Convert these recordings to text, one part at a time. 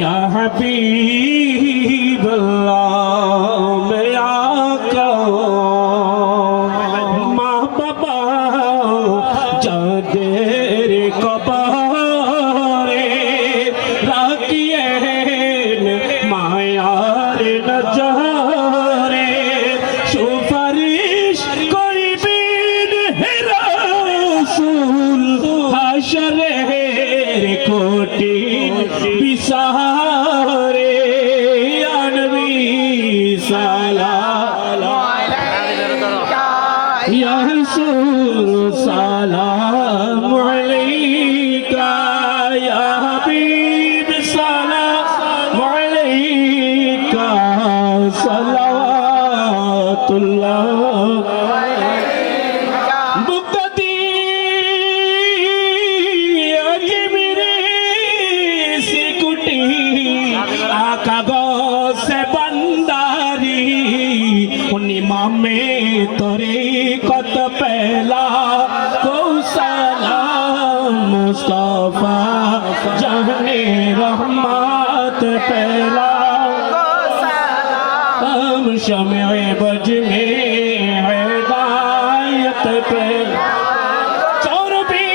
या हबीब अल्लाह मैं आका माँ बाबा जादेर कबारे राखिएन मायार नजरे सुपारिश करिবেন হে রাসূল হাশরের কঠিন বিচারে ইয়া নবী সালাম ইয়া রাসূল সালাম আলাইকা ইয়া হাবিব সালাম আলাইকা সালাওয়াতুল্লাহ तरीक़त पहला को सलाम मुस्तफा जहने रहमत पहला हम शमे बज में हिदायत पहला चौरबी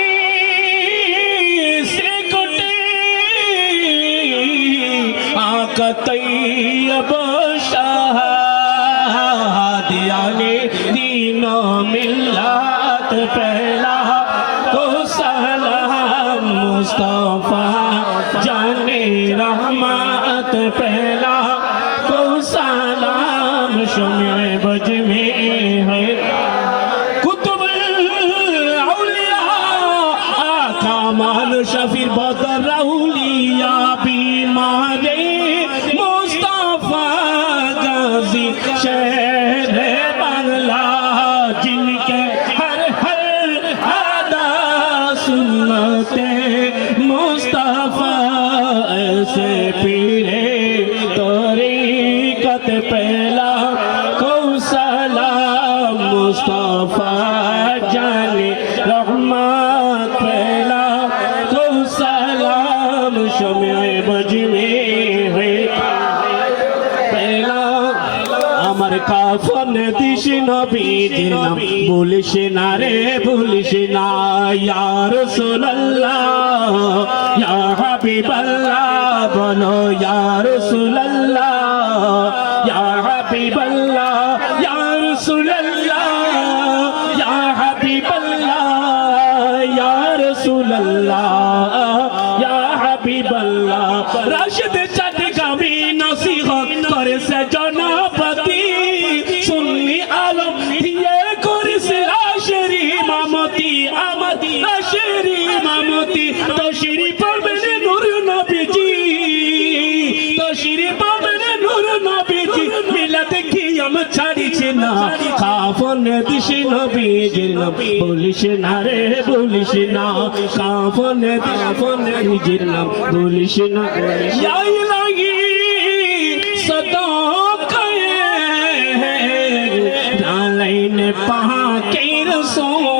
से कुटी आका तैयब शाह दियाने दीनो मिल्लत पहला तो सलाम मुस्तफा जाने रहमत पहला तो सलाम शमे बज में है कुतुबुल औलिया आका मान शफीर बदर औलिया बीमारे मुस्तफा गाजी शहर बांग्ला जिनके हर हर अदा सुन्नते मुस्तफा ऐसे पीरे तरीक़त पहला को सलाम मुस्तफा जाने रहमत पहला को सलाम शमे बज में है पहला আমার কাফন দিস নবীজির নাম বলিস না রে ভুলিস না ইয়া রাসূলুল্লাহ ইয়া হাবিবাল্লাহ বলো ইয়া রাসূলুল্লাহ ইয়া হাবিবাল্লাহ ইয়া রাসূলুল্লাহ ইয়া হাবিবাল্লাহ ইয়া রাসূলুল্লাহ ইয়া হাবিবাল্লাহ রাশিদ চাঁদগামী নসিহত করে সে জনপতি সুন্নি আলম দিয়ে করিস আশরি মামতি আমতি আশরি মামতি তশরিফ পড়বেন নূর নবীজি তশরিফ পড়বেন নূর নবীজি মিলাদ কিয়াম ছাড়িস না কাফন দিস নবীজির নাম বলিস না রে বলিস না কাফন নবীজির নাম বলিস না ইয়া ইলাহি সদা पाके रसूल